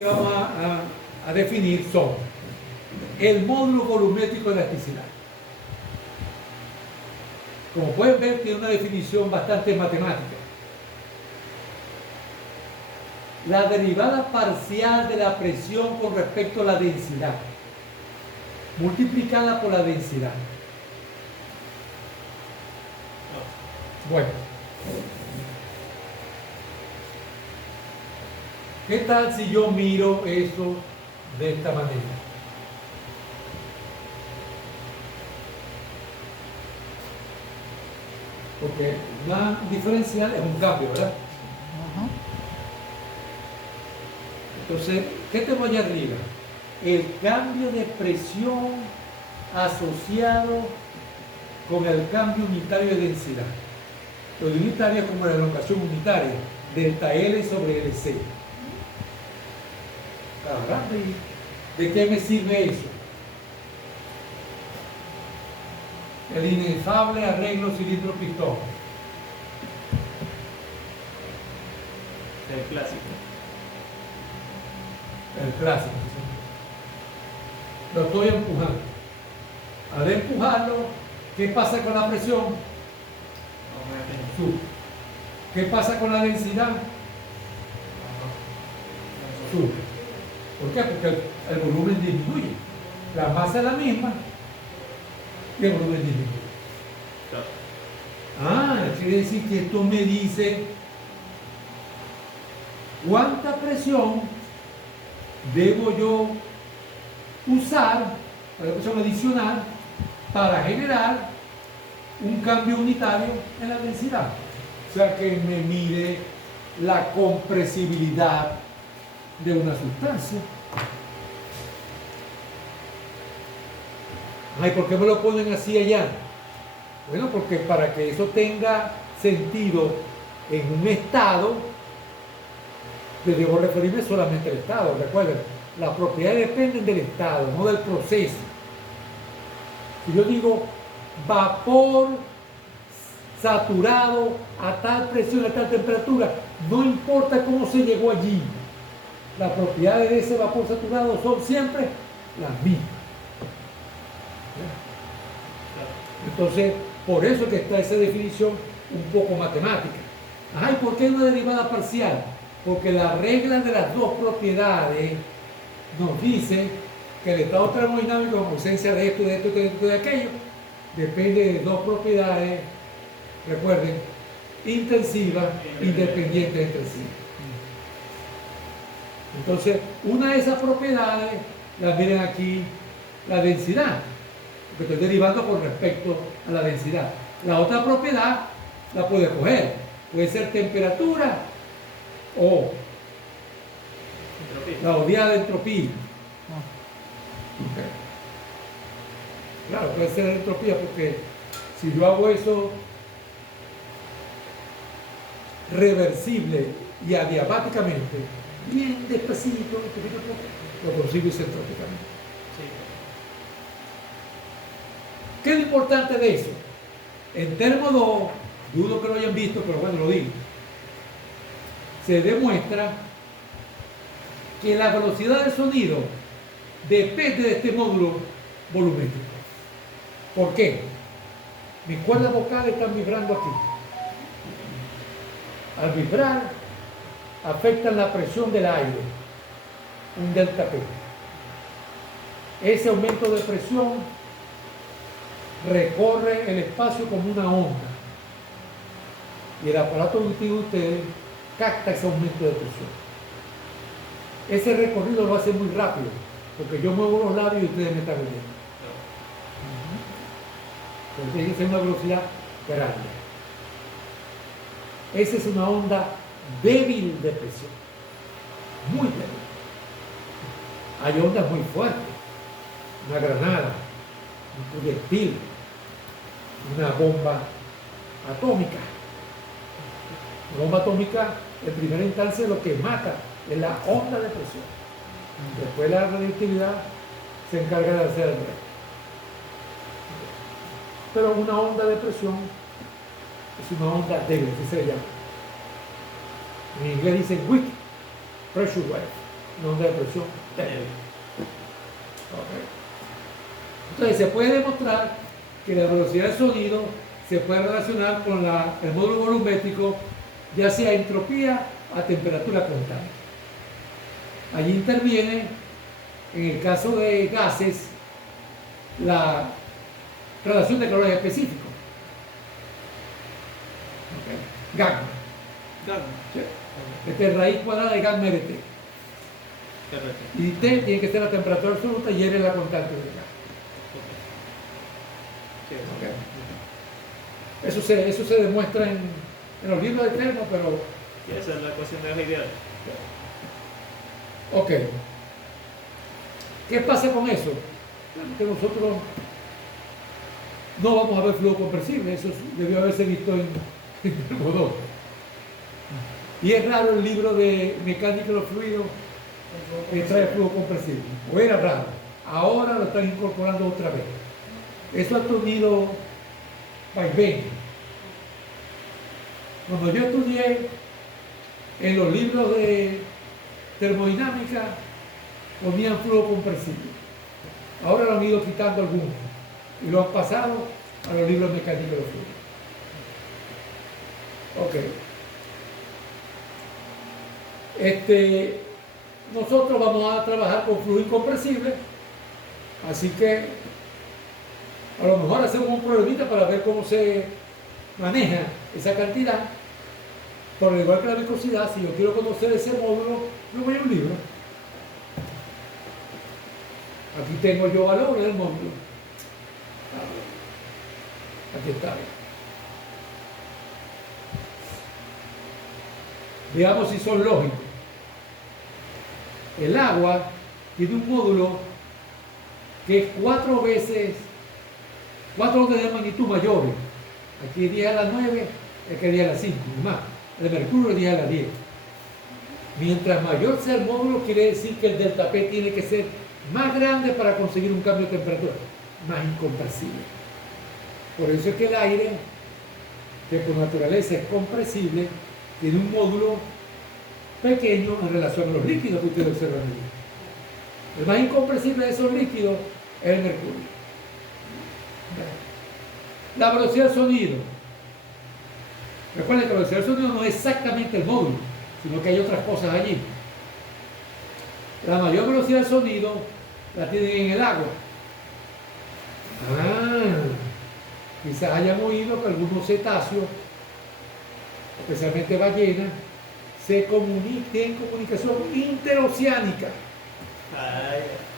Vamos a definir son el módulo volumétrico de elasticidad. Como pueden ver, tiene una definición bastante matemática. La derivada parcial de la presión con respecto a la densidad, multiplicada por la densidad. Bueno, ¿qué tal si yo miro eso de esta manera? Porque una diferencial es un cambio, ¿verdad? Entonces, ¿qué tengo allá arriba? El cambio de presión asociado con el cambio unitario de densidad. Lo de unitario es como la elongación unitaria, delta L sobre LC. ¿De qué me sirve eso? El inefable arreglo cilindro-pistón. El clásico. El clásico. Lo estoy empujando. Al empujarlo, ¿qué pasa con la presión? Sube. ¿Qué pasa con la densidad? Sube. ¿Por qué? Porque el volumen disminuye. La masa es la misma y el volumen disminuye. Quiere decir que esto me dice cuánta presión debo yo usar, la presión adicional, para generar un cambio unitario en la densidad. O sea que me mide la compresibilidad de una sustancia. Ay, ¿por qué me lo ponen así allá? Bueno, porque para que eso tenga sentido en un estado, yo debo referirme solamente al estado. Recuerden, las propiedades dependen del estado, no del proceso. Si yo digo vapor saturado a tal presión, a tal temperatura, no importa cómo se llegó allí, las propiedades de ese vapor saturado son siempre las mismas. Entonces, por eso que está esa definición un poco matemática. ¿Y por qué una derivada parcial? Porque la regla de las dos propiedades nos dice que el estado termodinámico, en ausencia de esto, de esto, de esto, de aquello, depende de dos propiedades, recuerden, intensivas, independientes entre sí. Entonces, una de esas propiedades, la miren aquí, la densidad, porque estoy derivando con respecto a la densidad. La otra propiedad la puedo escoger, puede ser temperatura o la odiada entropía. Claro, puede ser entropía porque si yo hago eso reversible y adiabáticamente, bien despacito, lo consigo isentrópicamente. ¿Qué es lo importante de eso? En termo 2, dudo que lo hayan visto, pero bueno, lo digo. Se demuestra que la velocidad del sonido depende de este módulo volumétrico. ¿Por qué? Mis cuerdas vocales están vibrando aquí. Al vibrar, afectan la presión del aire, un delta P. Ese aumento de presión recorre el espacio como una onda. Y el aparato auditivo de ustedes capta ese aumento de presión. Ese recorrido lo hace muy rápido, porque yo muevo los labios y ustedes me están oyendo. Entonces tiene que ser una velocidad grande. Esa es una onda débil de presión, muy débil. Hay ondas muy fuertes, una granada, un proyectil, una bomba atómica. La bomba atómica, en primera instancia, lo que mata es la onda de presión. Después la radioactividad se encarga de hacer el resto. Pero una onda de presión es una onda débil, así se llama. En inglés dicen weak pressure wave. una onda de presión débil. Okay. Entonces se puede demostrar que la velocidad del sonido se puede relacionar con el módulo volumétrico, ya sea entropía a temperatura constante. Allí interviene, en el caso de gases, la relación de calores específicos. Okay. Gamma. ¿Sí? Esta es raíz cuadrada de gamma de T. Y T tiene que ser la temperatura absoluta y R es la constante de gas. Okay. Eso se demuestra en los libros de termo, pero... Sí, esa es la ecuación de gas ideal. Ok. ¿Qué pasa con eso? Que nosotros no vamos a ver flujo compresible, eso debió haberse visto en termo 2. Y es raro el libro de mecánica de los fluidos que trae flujo compresible. O era raro. Ahora lo están incorporando otra vez. Eso ha tenido vaivén. Cuando yo estudié en los libros de termodinámica, ponían flujo compresible. Ahora lo han ido quitando algunos y lo han pasado a los libros de mecánica de los fluidos. Ok. Nosotros vamos a trabajar con flujo incompresible, así que a lo mejor hacemos un problemita para ver cómo se maneja esa cantidad. Por igual que la viscosidad, si yo quiero conocer ese módulo, yo voy a un libro. Aquí tengo yo valores del módulo. Aquí está. Veamos si son lógicos. El agua tiene un módulo que es 4 órdenes de magnitud mayores. Aquí es 10 a la 9, aquí es 10 a la 5, y más. El mercurio es 10 a la 10. Mientras mayor sea el módulo, quiere decir que el delta P tiene que ser más grande para conseguir un cambio de temperatura, más incompresible. Por eso es que el aire, que por naturaleza es compresible, tiene un módulo pequeño en relación a los líquidos que ustedes observan allí. El más incompresible de esos líquidos es el mercurio. La velocidad del sonido. Recuerden que la velocidad del sonido no es exactamente el módulo, sino que hay otras cosas allí. La mayor velocidad del sonido la tienen en el agua. Quizás hayan oído que algunos cetáceos, especialmente ballenas, tienen comunicación interoceánica.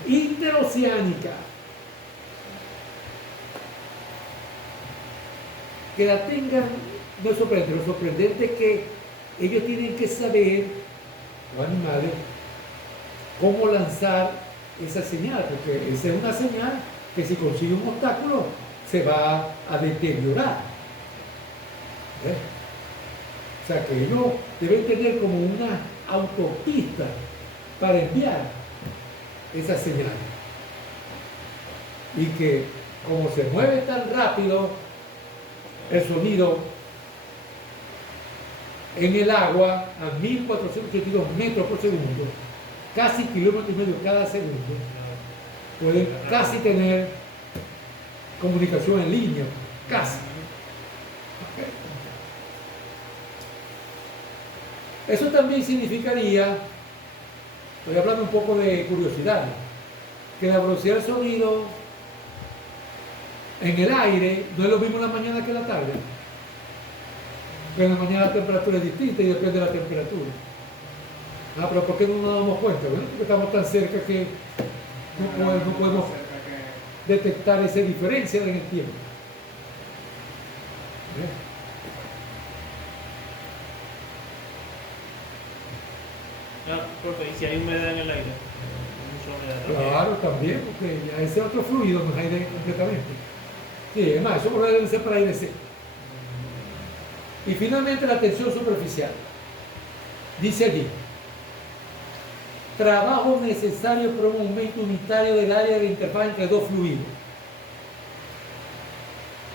Interoceánica. Que la tengan no es sorprendente. Lo sorprendente es que ellos tienen que saber, los animales, cómo lanzar esa señal, porque esa es una señal que si consigue un obstáculo se va a deteriorar. ¿Ves? O sea que ellos deben tener como una autopista para enviar esa señal. Y que como se mueve tan rápido el sonido en el agua a 1482 metros por segundo, casi kilómetros y medio cada segundo, pueden casi tener comunicación en línea, casi. Eso también significaría, estoy hablando un poco de curiosidad, que la velocidad del sonido en el aire no es lo mismo en la mañana que en la tarde. Porque en la mañana la temperatura es distinta y depende de la temperatura. Pero ¿por qué no nos damos cuenta? ¿Verdad? Porque estamos tan cerca que no podemos detectar esa diferencia en el tiempo. Porque si hay humedad en el aire, mucha humedad. Claro, también, porque ya ese otro fluido no es aire completamente. Sí, además, eso debe ser para aire seco. Y finalmente la tensión superficial. Dice allí, trabajo necesario para un aumento unitario del área de interfaz entre dos fluidos.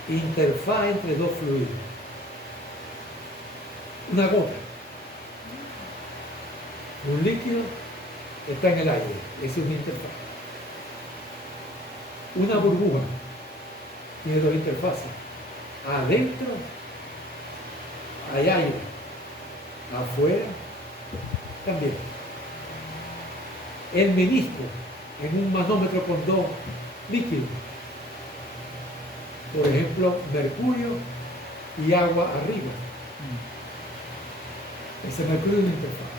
Interfaz entre dos fluidos. Una gota. Un líquido está en el aire. Eso es una interfaz. Una burbuja tiene dos interfaces. Adentro hay aire, afuera también. El menisco en un manómetro con dos líquidos. Por ejemplo, mercurio y agua arriba. Ese mercurio es una interfaz.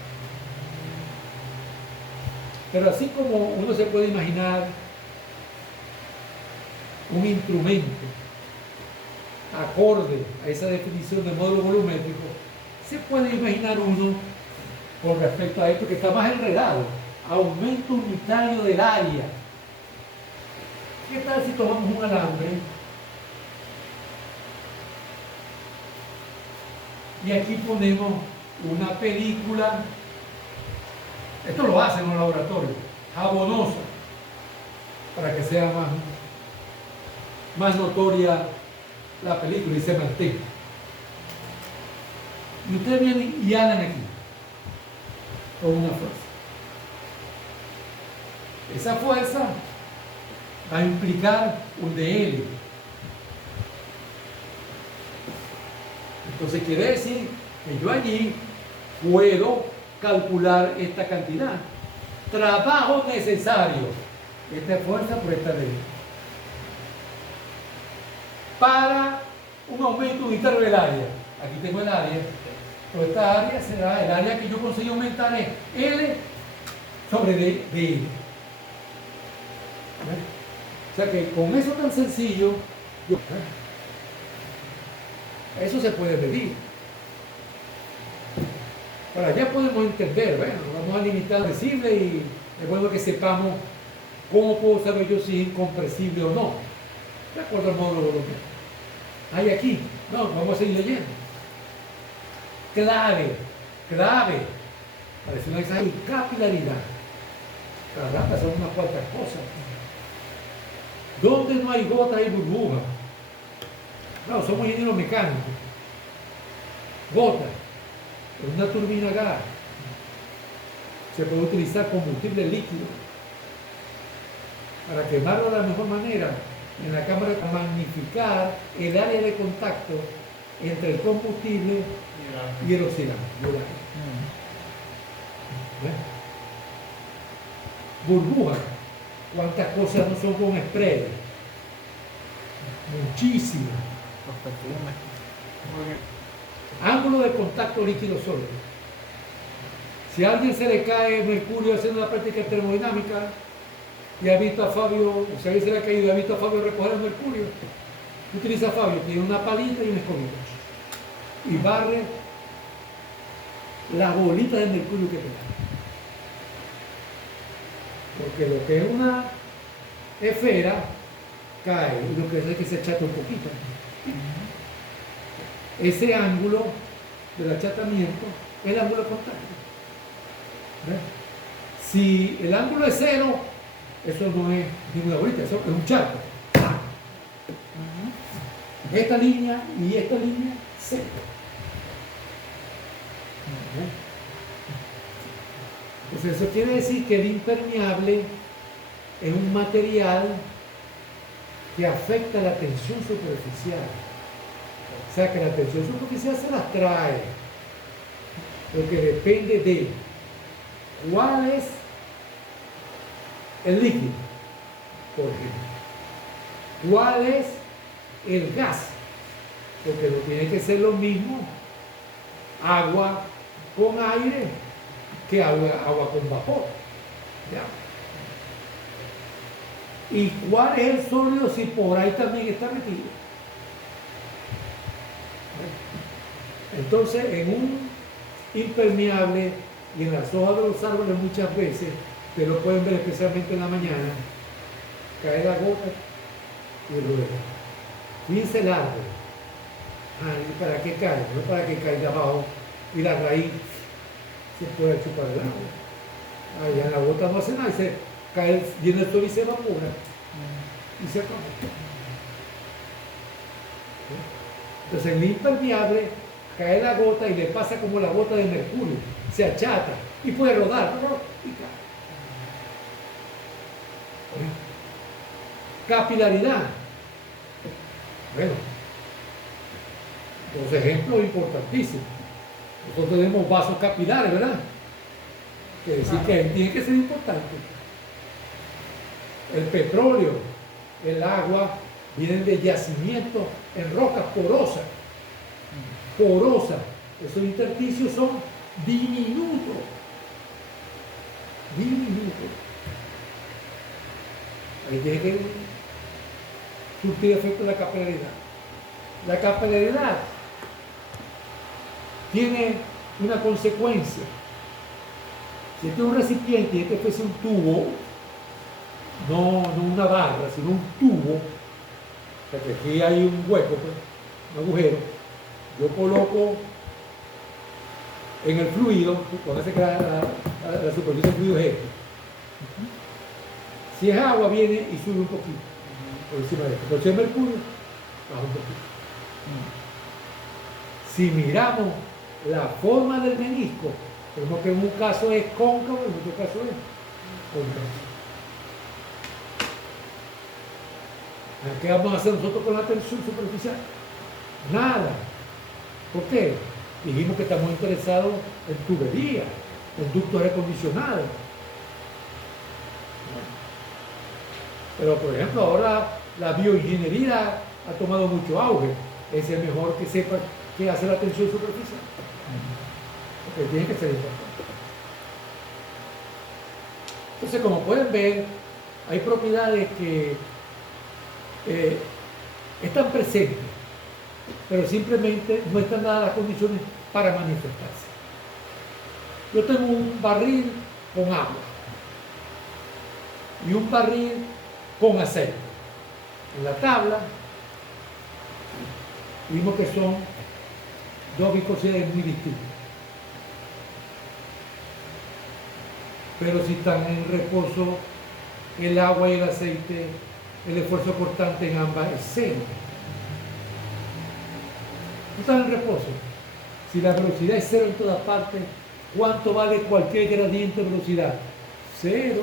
Pero así como uno se puede imaginar un instrumento acorde a esa definición de módulo volumétrico, se puede imaginar uno con respecto a esto que está más enredado, aumento unitario del área. ¿Qué tal si tomamos un alambre y aquí ponemos una película? Esto lo hacen en los laboratorios, jabonosa, para que sea más notoria la película y se mantenga. Y ustedes vienen y hablan aquí con una fuerza. Esa fuerza va a implicar un dL. Entonces quiere decir que yo allí puedo calcular esta cantidad. Trabajo necesario. Esta fuerza por esta ley. Para un aumento unitario del área. Aquí tengo el área. Pero esta área será el área que yo conseguí aumentar es L sobre DL. O sea que con eso tan sencillo, eso se puede medir. Para allá podemos entender, bueno, vamos a limitar el compresible y es bueno que sepamos cómo puedo saber yo si es incompresible o no, de acuerdo al módulo volumétrico. Hay aquí, no, vamos a seguir leyendo. Clave, parece una examen, capilaridad. Caramba, son unas cuantas cosas. Donde no hay gota hay burbuja. No, somos ingenieros mecánicos. Gota, en una turbina gas. Se puede utilizar combustible líquido para quemarlo de la mejor manera en la cámara, para magnificar el área de contacto entre el combustible y el oxidante. Burbuja. ¿Cuántas cosas no son con spray? Muchísimas. Los perfumes. Ángulo de contacto líquido sólido. Si a alguien se le cae mercurio haciendo la práctica termodinámica y ha visto a Fabio, si a alguien se le ha caído y ha visto a Fabio recoger el mercurio, utiliza a Fabio, tiene una palita y una escobita y barre la bolita de mercurio que tenga. Porque lo que es una esfera cae y lo que es que se achata un poquito. Ese ángulo del achatamiento es el ángulo de contacto. ¿Ves? Si el ángulo es cero, eso no es ninguna bolita, eso es un charco. Esta línea y esta línea, cero. Entonces eso quiere decir que el impermeable es un material que afecta la tensión superficial. O sea que la tensión superficial se las trae, porque depende de cuál es el líquido, por ejemplo, cuál es el gas, porque no tiene que ser lo mismo agua con aire que agua con vapor. ¿Ya? ¿Y cuál es el sólido si por ahí también está metido? Entonces, en un impermeable y en las hojas de los árboles muchas veces, ustedes lo pueden ver especialmente en la mañana, cae la gota y rueda. Fíjense el árbol. ¿Y para qué cae? No para que caiga abajo y la raíz se puede chupar el agua. Allá en la gota no hace nada, y se cae, viene el sol y se evapora. Y se acabó. Entonces en el impermeable cae la gota y le pasa como la gota de mercurio, se achata y puede rodar y cae. Capilaridad. Bueno, dos ejemplos importantísimos. Nosotros tenemos vasos capilares, ¿verdad? Quiere decir que tiene que ser importante. El petróleo, el agua, vienen de yacimientos en rocas porosas. Porosas. Esos intersticios son diminutos. Diminutos. Ahí tiene que surtir efecto la capilaridad. La capilaridad tiene una consecuencia. Si este es un recipiente y este fuese un tubo, no una barra, sino un tubo, porque aquí hay un hueco, pues, un agujero, yo coloco en el fluido, cuando se crea la superficie del fluido es esto. Si es agua, viene y sube un poquito por encima de esto. Pero si es mercurio, baja un poquito. Si miramos la forma del menisco, vemos que en un caso es cóncavo y en otro caso es cóncavo. ¿Qué vamos a hacer nosotros con la tensión superficial? Nada. ¿Por qué? Dijimos que estamos interesados en tuberías, en ductos recondicionados. Pero, por ejemplo, ahora la bioingeniería ha tomado mucho auge. Es el mejor que sepa qué hace la tensión superficial. Porque tiene que ser importante. Entonces, como pueden ver, hay propiedades que están presentes, pero simplemente no están dadas las condiciones para manifestarse. Yo tengo un barril con agua y un barril con aceite. En la tabla vimos que son dos viscosidades muy distintas. Pero si están en reposo el agua y el aceite, el esfuerzo cortante en ambas es cero. No están en reposo. Si la velocidad es cero en todas partes, ¿cuánto vale cualquier gradiente de velocidad? Cero.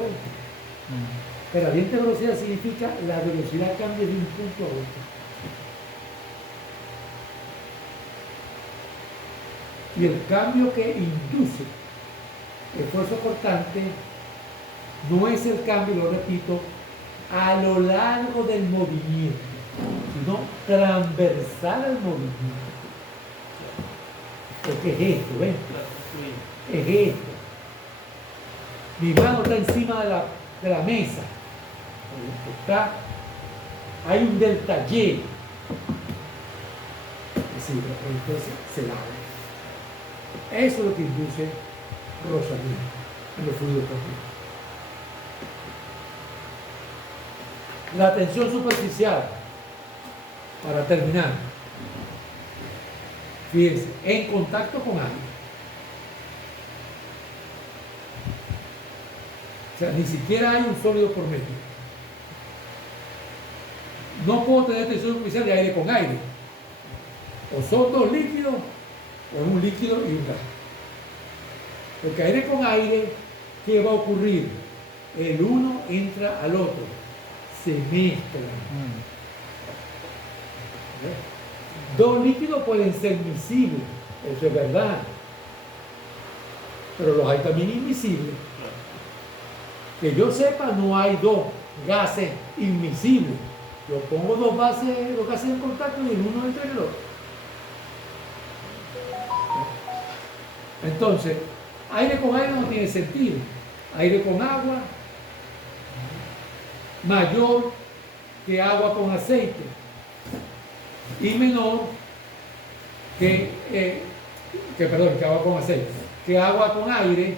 Gradiente de velocidad significa la velocidad cambia de un punto a otro. Y el cambio que induce el esfuerzo cortante no es el cambio, lo repito, a lo largo del movimiento, sino transversal al movimiento. Porque es esto, ¿ven? Es esto. Mi mano está encima de la mesa. Hay un delta Y. Entonces se abre. Eso es lo que induce rozamiento en los fluidos corporales. La tensión superficial, para terminar, fíjense, en contacto con aire. O sea, ni siquiera hay un sólido por medio. No puedo tener tensión superficial de aire con aire. O son dos líquidos, o es un líquido y un gas. Porque aire con aire, ¿qué va a ocurrir? El uno entra al otro, se mezclan. Dos líquidos pueden ser miscibles, eso es verdad. Pero los hay también invisibles. Que yo sepa, no hay dos gases inmiscibles. Yo pongo dos gases en contacto y el uno entra en el otro. Entonces, aire con aire no tiene sentido. Aire con agua mayor que agua con aceite y menor que agua con aceite, que agua con aire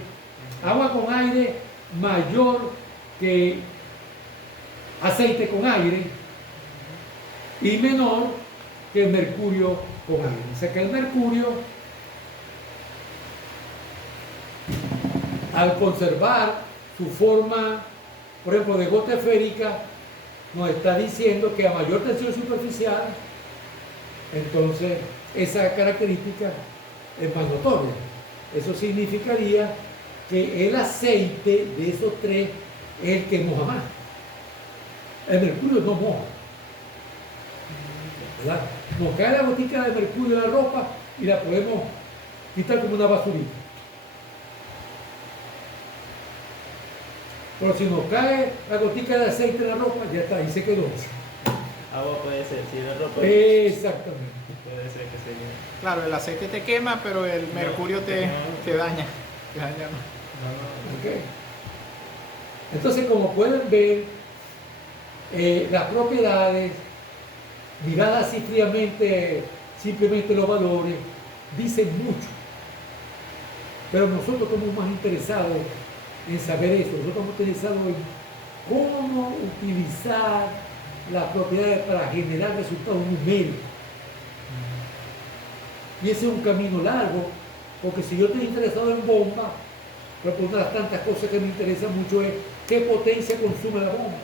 mayor que aceite con aire y menor que el mercurio con aire. O sea que el mercurio, al conservar su forma, por ejemplo, de gota esférica, nos está diciendo que a mayor tensión superficial, entonces esa característica es más notoria. Eso significaría que el aceite de esos tres es el que moja más. El mercurio no moja, ¿verdad? Nos cae la gotica de mercurio en la ropa y la podemos quitar como una basurita. Pero si nos cae la gotica de aceite en la ropa, ya está, ahí se quedó. Agua puede ser, si la ropa. Exactamente. Puede ser que se llene. Claro, el aceite te quema, pero el mercurio te daña. Te daña. Ok. Entonces, como pueden ver, las propiedades, miradas así fríamente, simplemente los valores, dicen mucho. Pero nosotros estamos más interesados en saber eso, nosotros estamos interesados en cómo utilizar las propiedades para generar resultados numéricos. Y ese es un camino largo, porque si yo estoy interesado en bomba, pero una de las tantas cosas que me interesan mucho es qué potencia consume la bomba.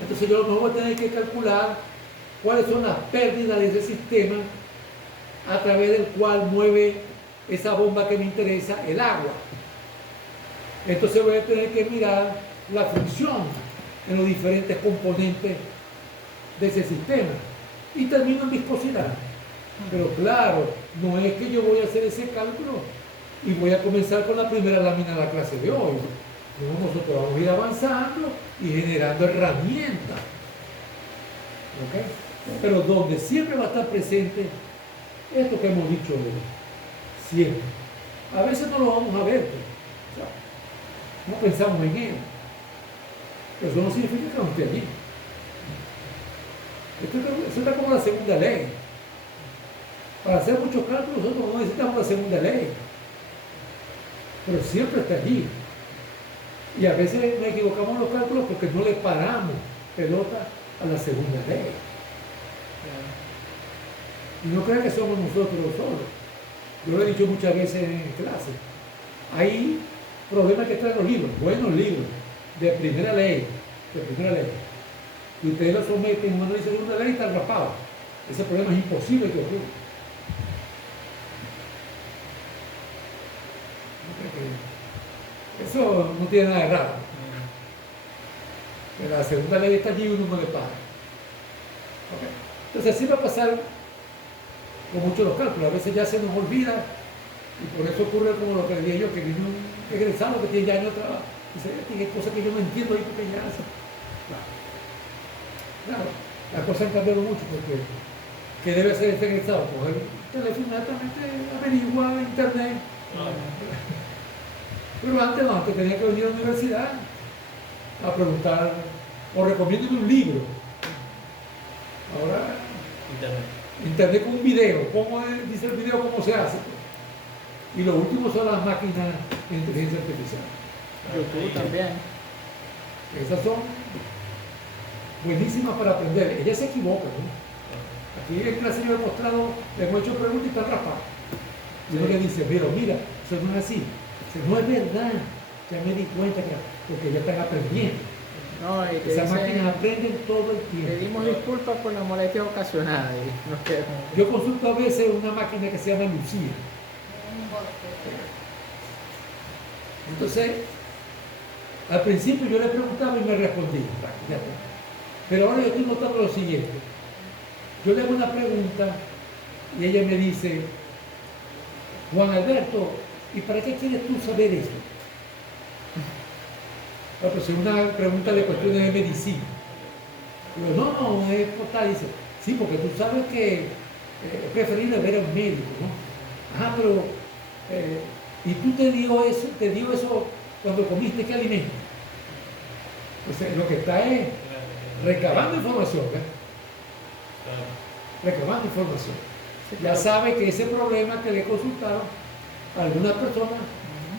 Entonces yo a lo mejor voy a tener que calcular cuáles son las pérdidas de ese sistema a través del cual mueve esa bomba que me interesa, el agua. Entonces voy a tener que mirar la fricción en los diferentes componentes de ese sistema. Y termino en viscosidad. Pero claro, no es que yo voy a hacer ese cálculo y voy a comenzar con la primera lámina de la clase de hoy. No, nosotros vamos a ir avanzando y generando herramientas. ¿Ok? Pero donde siempre va a estar presente esto que hemos dicho siempre. A veces no lo vamos a ver, o sea, no pensamos en él. Pero eso no significa que no esté allí. Eso está como la segunda ley. Para hacer muchos cálculos nosotros no necesitamos la segunda ley. Pero siempre está allí. Y a veces nos equivocamos en los cálculos porque no le paramos pelota a la segunda ley. Y no crean que somos nosotros los solos. Yo lo he dicho muchas veces en clase. Hay problemas que traen los libros, buenos libros, de primera ley, y ustedes lo someten a una ley de segunda ley y están rapados. Ese problema es imposible que ocurra. Eso no tiene nada de raro. Pero la segunda ley está allí y uno no le para. ¿Okay? Entonces así va a pasar con muchos los cálculos. A veces ya se nos olvida y por eso ocurre como lo que le dije yo, que viene un egresado que tiene ya años de trabajo y dice, tiene cosas que yo no entiendo ahí porque ya hace. Claro, las cosas han cambiado mucho porque ¿qué debe hacer este egresado? Coger el teléfono inmediatamente, averiguar en internet. Pero antes tenía que venir a la universidad a preguntar o recomiéndome un libro. Ahora internet con un video, ¿cómo dice el video? ¿Cómo se hace? Y lo último son las máquinas de inteligencia artificial. YouTube también. Esas son buenísimas para aprender. Ellas se equivocan, ¿no? Aquí en clase yo he mostrado, le hemos hecho preguntas y están raspadas. Y uno le dice, pero mira, eso no es así. Eso no es verdad. Ya me di cuenta que porque ya están aprendiendo. No, y Esas máquinas aprenden todo el tiempo. pedimos disculpas por la molestia ocasionada y nos queda como... Yo consulto a veces una máquina que se llama Lucía. Entonces, al principio yo le preguntaba y me respondía. Ya está. Pero ahora yo estoy notando lo siguiente. Yo le hago una pregunta y ella me dice, Juan Alberto, ¿y para qué quieres tú saber eso? Pues es una pregunta de cuestiones de medicina. Digo, no, es por tal. Dice, sí, porque tú sabes que es preferible ver a un médico, ¿no? Ajá, pero, ¿y tú te dio eso cuando comiste qué alimento? Entonces, lo que está es recabando información, ¿eh? Recabando información. Ya sabe que ese problema que le consultaron a algunas personas,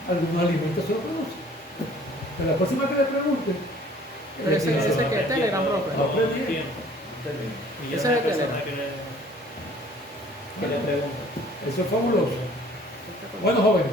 algunos alimentos se lo producen. Pero la próxima que le pregunten, Pero ese que es Telegram, profe. Y Ese esa es es la el persona que le pregunta. eso es fabuloso. Bueno, jóvenes.